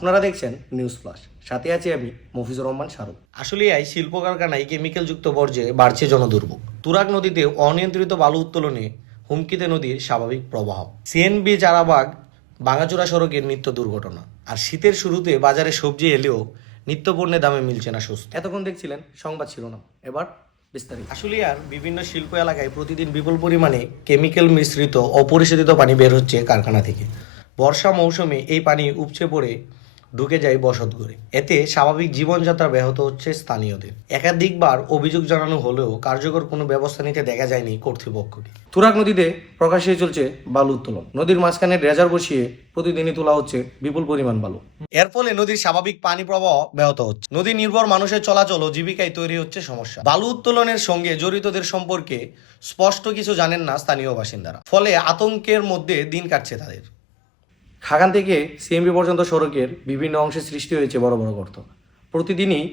আপনারা দেখছেন news plus, সাথে আছি আমি মফিজুর রহমান শাহরুখ। আসলে এই শিল্প কারখানায় কেমিক্যালযুক্ত বর্জ্যে বাড়ছে জনদুর্ভোগ। তুরাগ নদীতে অনিয়ন্ত্রিত বালু উত্তোলনে হুমকিতে নদীর স্বাভাবিক প্রবাহ। সিএনবি চারাবাগ ভাঙাচোরা সড়কের নিত্য দুর্ঘটনা। আর শীতের শুরুতে বাজারে সবজি এলেও নিত্যপণ্যের দামে মিলছে না সুস্থ। এতক্ষণ দেখছিলেন সংবাদ শিরোনাম, এবার বিস্তারিত। আসলে আর বিভিন্ন শিল্প এলাকায় প্রতিদিন বিপুল পরিমাণে কেমিক্যাল মিশ্রিত অপরিশোধিত পানি বের হচ্ছে কারখানা থেকে। বর্ষা মৌসুমে এই পানি উপচে পড়ে ঢুকে যায় বসতঘরে। এতে স্বাভাবিক জীবনযাত্রা ব্যাহত হচ্ছে স্থানীয়দের। একাধিকবার অভিযোগ জানানো হলেও কার্যকর কোনো ব্যবস্থা নিতে দেখা যায়নি কর্তৃপক্ষকে। তুরাগ নদীতে প্রকাশ্যে চলছে বালু উত্তোলন। নদীর মাঝখানে ড্রেজার বসিয়ে প্রতিদিনই তোলা হচ্ছে বিপুল পরিমাণ বালু। এর ফলে নদীর স্বাভাবিক পানি প্রবাহ ব্যাহত হচ্ছে। নদী নির্ভর মানুষের চলাচল ও জীবিকায় তৈরি হচ্ছে সমস্যা। বালু উত্তোলনের সঙ্গে জড়িতদের সম্পর্কে স্পষ্ট কিছু জানেন না স্থানীয় বাসিন্দারা। ফলে আতঙ্কের মধ্যে দিন কাটছে তাদের। খাগান থেকে সিএমবি পর্যন্ত সড়কের বিভিন্ন অংশে সৃষ্টি হয়েছে বড় বড় গর্ত। প্রতিদিনই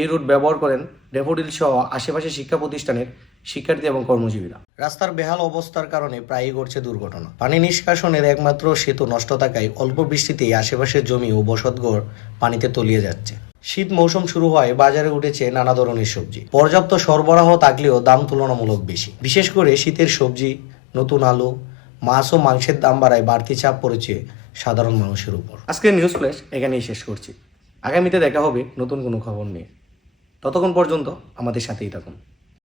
এই রুট ব্যবহার করেন ড্যাফোডিল সহ আশেপাশে শিক্ষা প্রতিষ্ঠানের শিক্ষার্থী এবং কর্মজীবীরা। রাস্তার বেহাল অবস্থার কারণে প্রায়ই ঘটছে দুর্ঘটনা। পানি নিষ্কাশনের একমাত্র সেতু নষ্ট থাকায় অল্প বৃষ্টিতেই আশেপাশের জমি ও বসতঘর পানিতে তলিয়ে যাচ্ছে। শীত মৌসুম শুরু হয়, বাজারে উঠেছে নানা ধরনের সবজি। পর্যাপ্ত সরবরাহ থাকলেও দাম তুলনামূলক বেশি। বিশেষ করে শীতের সবজি, নতুন আলু, মাছ ও মাংসের দাম বাড়ায় বাড়তি চাপ পড়েছে সাধারণ মানুষের উপর। আজকের নিউজ ফ্ল্যাশ এখানেই শেষ করছি। আগামীতে দেখা হবে নতুন কোনো খবর নিয়ে। ততক্ষণ পর্যন্ত আমাদের সাথেই থাকুন।